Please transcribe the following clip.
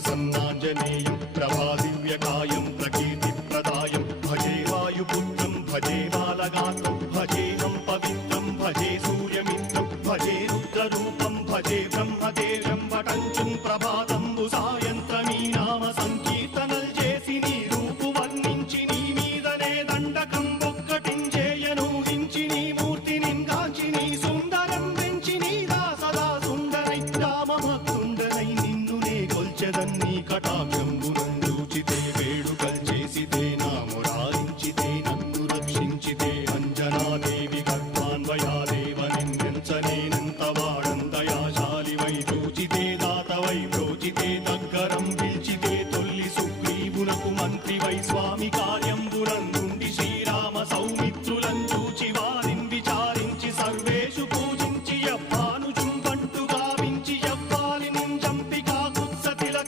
प्रसन्नाञ्जनेयं प्रभादिव्यकायं प्रकीर्तिप्रदायं भजे वायुपुत्रं भजे बालगात्रं भजेऽहं पवित्रं भजे सूर्यमित्रं भजे रुद्ररूपं भजे ब्रह्मदेवं वटञ्चुं प्रभाతంబు సాయంత్రమీ నామ సంకీర్తనల్ చేసి నీ రూపు వర్ణించి నీ మీదనే దండకం ఒక్కటించేయను హించి నీ మూర్తిని గాంచి నీ సుందరం పెంచి నీ దాసదా సుందరై రామభక్తుండనై నిన్నునే కొల్చెదన్ని కటాక్షంబునందూచితే వేడుకల్ చేసితే నా మురారించితే నన్ను రక్షించితే అంజనాదేవి గర్భాన్వయాదేవ నిందించనేనంత వాడందయాశాలివై చూచితే దాతవై బ్రోచితే దగ్గరం పిలిచితే తొల్లి సుగ్రీవునకు మంత్రివై స్వామి కార్యంబు